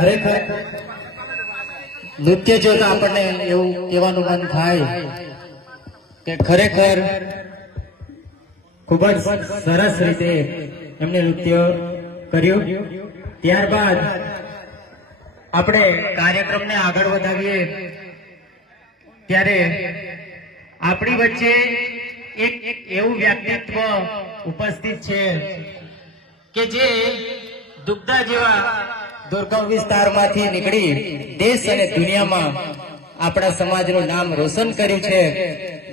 ખરેખર નૃત્ય જોતા આપણને એવું કહેવાનું મન થાય કે ખરેખર ખૂબ જ સરસ રીતે એમને નૃત્ય કર્યું। ત્યારબાદ આપણે કાર્યક્રમને આગળ વધાવીએ ત્યારે આપણી વચ્ચે એક એવું વ્યક્તિત્વ ઉપસ્થિત છે કે જે દુગ્ધા જેવા દુર્ગમ વિસ્તારમાંથી નીકળી દેશ અને દુનિયામાં આપણા સમાજનું નામ રોશન કર્યું છે।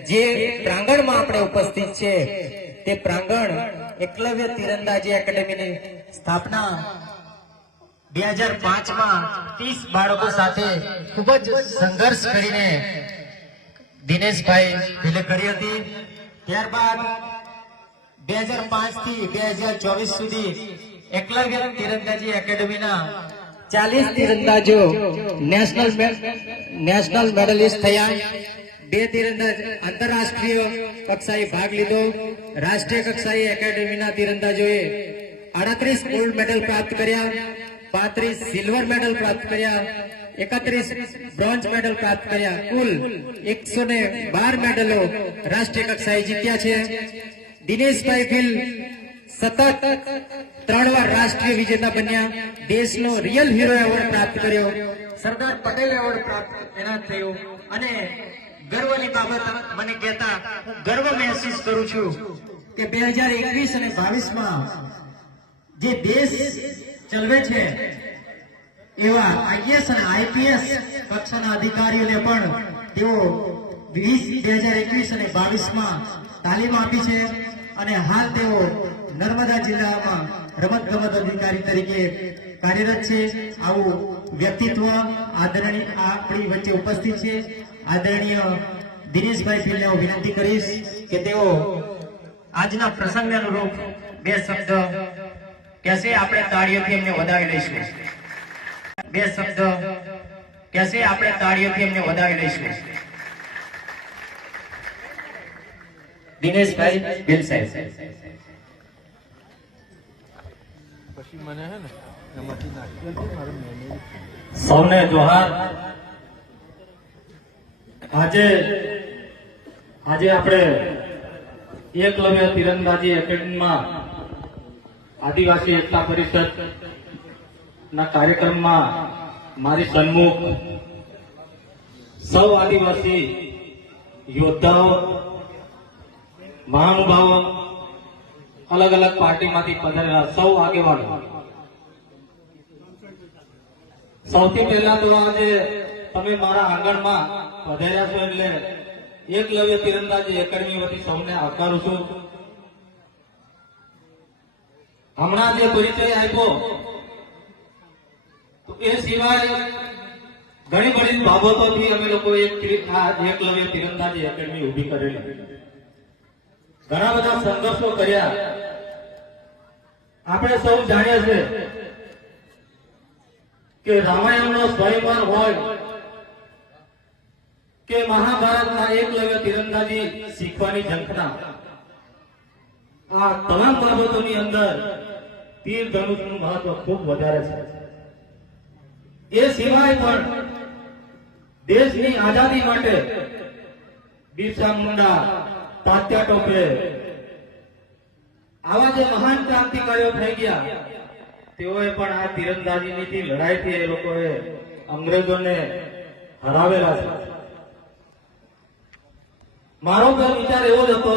જે પ્રાંગણમાં આપણે ઉપસ્થિત છે તે પ્રાંગણ એકલવ્ય તીરંદાજી એકેડેમીની સ્થાપના 2005માં 30 બાળકો સાથે ખૂબ જ સંઘર્ષ કરીને દિનેશભાઈ ભીલે કરી હતી। ત્યારબાદ 2005 થી 2024 સુધી એકલવ્ય તીરંદાજી એકેડેમીના 40 તીરંદાજો નેશનલ મેડલિસ્ટ થયા। 2 તીરંદાજ આંતરરાષ્ટ્રીય કક્ષાએ ભાગ લીધો। રાષ્ટ્રીય કક્ષાએ એકેડેમીના તીરંદાજોએ 38 ગોલ્ડ મેડલ પ્રાપ્ત કર્યા, 35 સિલ્વર મેડલ પ્રાપ્ત કર્યા, 31 બ્રોન્ઝ મેડલ પ્રાપ્ત કર્યા। કુલ 112 મેડલો રાષ્ટ્રીય કક્ષાએ જીત્યા છે। દિનેશભાઈ ભીલ સતત 3 વાર રાષ્ટ્રીય વિજેતા બન્યા। દેશનો રિયલ હીરો એવોર્ડ પ્રાપ્ત કર્યો, સરદાર પટેલ એવોર્ડ પ્રાપ્ત એના થયો અને ગર્વની બાબત મને કહેતા હું ગર્વ મહેસૂસ કરું છું કે 2021 અને 22માં જે દેશ ચલવે છે એવા આઈએએસ અને આઈપીએસ કક્ષાના અધિકારીઓને પણ તેઓ 2021 અને 22માં તાલીમ આપી છે અને હાલ તેઓ નર્મદા જિલ્લામાં રમતગમત અધિકારી તરીકે કાર્યરત છે। આવું વ્યક્તિત્વ આદરણીય આપણી વચ્ચે ઉપસ્થિત છે। આદરણીય દિનેશભાઈ ભીલને હું વિનંતી કરીશ કે તેઓ આજના પ્રસંગને અનુરૂપ 2 શબ્દ કહેશે। આપણે તાળીઓથી એમને વધાવી લઈશું। 2 શબ્દ કહેશે, આપણે તાળીઓથી એમને વધાવી લઈશું। દિનેશભાઈ ભીલ સાહેબ। સૌને જોહાર। આજે આપણે એકલવ્ય તીરંદાજી એકેડેમીમાં આદિવાસી એકતા પરિષદ ના કાર્યક્રમમાં મારી સન્મુખ સૌ આદિવાસી યોદ્ધાઓ, મહાનુભાવો, અલગ અલગ પાર્ટીમાંથી પધારેલા સૌ આગેવાનો, સૌથી પહેલા તો આજે તમે મારા આંગણમાં પધાર્યા છો એટલે એકલવ્ય તીરંદાજી એકેડમી વતી સૌને આવકારું છું। હમણાં જે પરિચય આપ્યો તો એ સિવાય ઘણી બધી બાબતોથી અમે લોકો એકલવ્ય તીરંદાજી એકેડમી ઉભી કરેલી, ઘણા બધા સંઘર્ષો કર્યા। આપણે સૌ જાણીએ છીએ કે રામાયણનો સ્વયંવર હોય કે મહાભારતમાં એકલવ્ય તીરંદાજી શીખવાની ઝંખના, આ તમામ બાબતોની અંદર તીર ધનુષનું મહત્વ ખૂબ વધારે છે। એ સિવાય પણ દેશની આઝાદી માટે બિરસા મુંડા, તાત્યા ટોપે આવા જે મહાન ક્રાંતિકારીઓ થઈ ગયા તેઓએ પણ આ તીરંદાજીની લડાઈથી એ લોકોએ અંગ્રેજોને હરાવેલા છે। મારો તો વિચાર એવો જ હતો,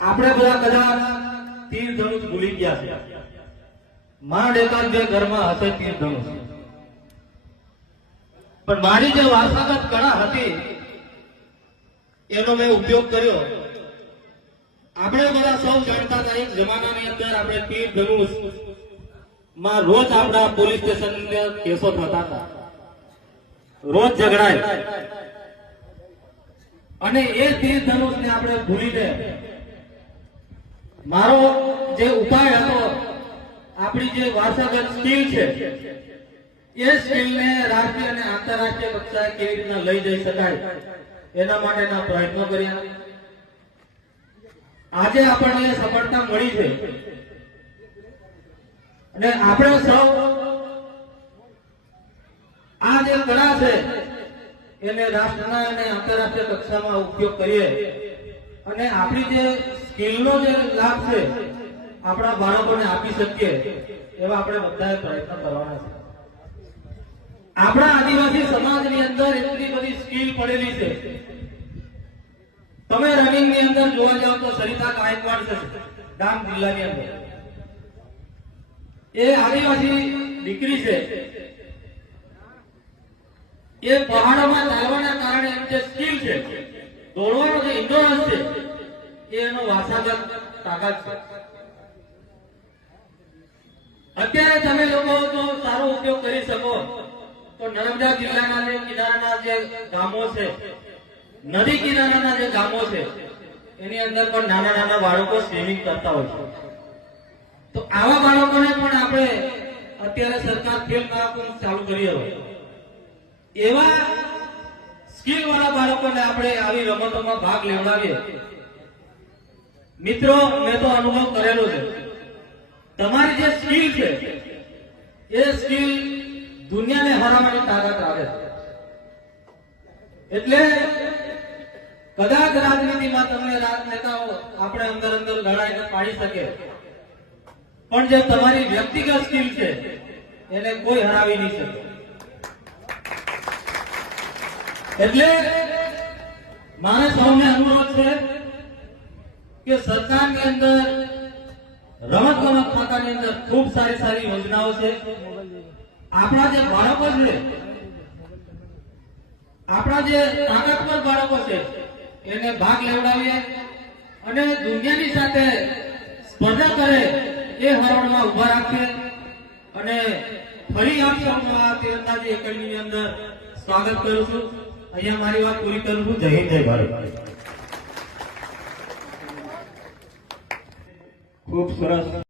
આપણે બધા કદાચ તીર ધનુષ ભૂલી ગયા છે, માંડ એકાદ બે ઘરમાં હશે તીર ધનુષ, પણ મારી જે વારસાગત કળા હતી એનો મેં ઉપયોગ કર્યો। આપણે બધા સૌ જાણતા હતા એક જમાનાની અંદર આપણે તીર ધનુષ માં રોજ આપણા પોલીસ સ્ટેશન કેસો થતા હતા, રોજ ઝઘડાય, અને એ તીર ધનુષ ને આપણે ભૂલીને મારો જે ઉપાય હતો, આપણી જે વારસાગત સ્કિલ છે એ સ્કિલને રાષ્ટ્રીય અને આંતરરાષ્ટ્રીય કક્ષાએ કેવી રીતના લઈ જઈ શકાય એના માટેના પ્રયત્નો કર્યા। આજે આપણને સફળતા મળી છે અને આપણે સૌ જે કળા છે એને રાષ્ટ્રના અને આંતરરાષ્ટ્રીય કક્ષામાં ઉપયોગ કરીએ અને આપણી જે સ્કિલનો જે લાભ છે આપણા બાળકોને આપી શકીએ એવા આપણે બધાએ પ્રયત્ન કરવાના છે. આપણા આદિવાસી સમાજની અંદર એટલી બધી સ્કિલ પડેલી છે. તમે રનિંગ ની અંદર જોવા જાવ તો સરિતા ગાયકવાડ છે ડાંગ જિલ્લાની અંદર. એ આદિવાસી દીકરી છે. એ પહાડોમાં ચાલવાના કારણે એમ જે સ્કિલ છે, દોડવાનો જે ઇન્ડોરન્સ છે, એ એનો વારસાગત તાકાત છે. અત્યારે તમે લોકો તો સારો ઉપયોગ કરી શકો તો નર્મદા જિલ્લાના જે કિનારાના જે ગામો છે, નદી કિનારાના જે ગામો છે, એની અંદર પણ નાના નાના બાળકો સ્વિમિંગ કરતા હોય છે. તો આવા બાળકોને પણ આપણે અત્યારે સરકાર ખેલ મહાકુંભ ચાલુ કરી હોય એવા સ્કિલ વાળા બાળકોને આપણે આવી રમતોમાં ભાગ લેવડાવીએ. મિત્રો, મેં તો અનુભવ કરેલો છે. તમારી જે સ્કિલ છે એ સ્કિલ દુનિયાને હરાવવાની તાકાત આવે છે. એટલે કદાચ રાજનીતિમાં તમને રાજનેતાઓ આપણે અંદર અંદર લડાઈને પાડી શકે, પણ જે તમારી વ્યક્તિગત સ્કિલ છે એને કોઈ હરાવી નહીં શકે. એટલે મારે સૌને અનુરોધ છે કે સરકારની અંદર રમત ગમત ખાતાની અંદર ખૂબ સારી સારી યોજનાઓ છે. આપણા જે બાળકો છે, આપણા જે તાકાતવર બાળકો છે એને ભાગ લેવડાવીએ અને દુનિયાની સાથે સ્પર્ધા કરે એ હરોળમાં ઉભા રાખીએ. અને ફરી આપ સૌનું આ તીરંદાજી એકેડમીની અંદર સ્વાગત કરું છું. અહીંયા મારી વાત પૂરી કરું છું. જય હિન્દ, જય ભારત. ખૂબ સરસ.